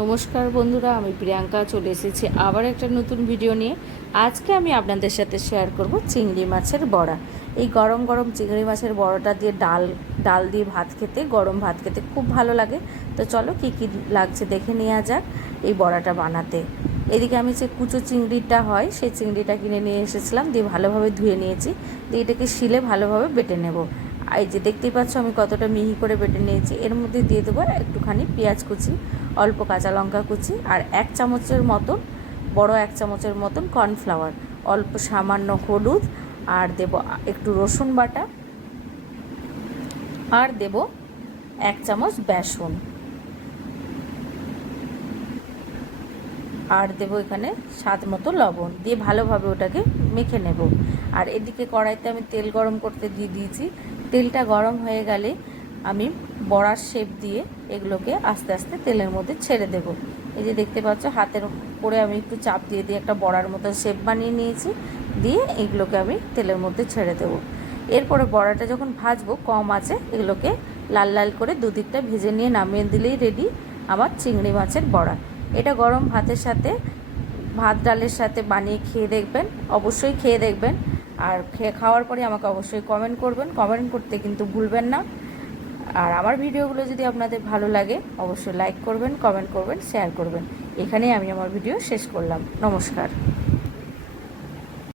নমস্কার বন্ধুরা, আমি প্রিয়াঙ্কা চলে এসেছি আবার একটা নতুন ভিডিও নিয়ে। আজকে আমি আপনাদের সাথে শেয়ার করব চিংড়ি মাছের বড়া। এই গরম গরম চিংড়ি মাছের বড়াটা দিয়ে ডাল দিয়ে ভাত খেতে, গরম ভাত খেতে খুব ভালো লাগে। তো চলো কী কী লাগছে দেখে নেওয়া যাক এই বড়াটা বানাতে। এদিকে আমি যে কুচো চিংড়িটা হয় সেই চিংড়িটা কিনে নিয়ে এসেছিলাম, দিয়ে ভালোভাবে ধুয়ে নিয়েছি, দিয়ে এটাকে শিলে ভালোভাবে বেটে নেব। এই যে দেখতেই পাচ্ছ আমি কতটা মিহি করে বেটে নিয়েছি। এর মধ্যে দিয়ে দেবো একটুখানি পেঁয়াজ কুচি, অল্প কাঁচা লঙ্কা কুচি, আর বড় এক চামচের মতন কর্নফ্লাওয়ার, অল্প সামান্য হলুদ, আর দেব একটু রসুন বাটা, আর দেব 1 চামচ বেসন, আর দেবো এখানে স্বাদ মতো লবণ, দিয়ে ভালোভাবে ওটাকে মেখে নেব। আর এদিকে কড়াইতে আমি তেল গরম করতে দিয়ে দিয়েছি। তেলটা গরম হয়ে গেলে আমি বড়ার শেপ দিয়ে এগুলোকে আস্তে আস্তে তেলের মধ্যে ছেড়ে দেব। এই যে দেখতে পাচ্ছ হাতের উপরে আমি একটু চাপ দিয়ে দিয়ে একটা বড়ার মতো শেপ বানিয়ে নিয়েছি, দিয়ে এগুলোকে আমি তেলের মধ্যে ছেড়ে দেব। এরপরে বড়াটা যখন ভাজবো কম আঁচে এগুলোকে লাল লাল করে দুদিকটা ভেজে নিয়ে নামিয়ে দিলেই রেডি আমার চিংড়ি মাছের বড়া। এটা গরম ভাতের সাথে, ভাত ডালের সাথে বানিয়ে খেয়ে দেখবেন, অবশ্যই খেয়ে দেখবেন। আর খাওয়ার পরে আমাকে অবশ্যই কমেন্ট করবেন, কমেন্ট করতে কিন্তু ভুলবেন না। আর আমার ভিডিওগুলো যদি আপনাদের ভালো লাগে অবশ্যই লাইক করবেন, কমেন্ট করবেন, শেয়ার করবেন। এখানেই আমি আমার ভিডিও শেষ করলাম। নমস্কার।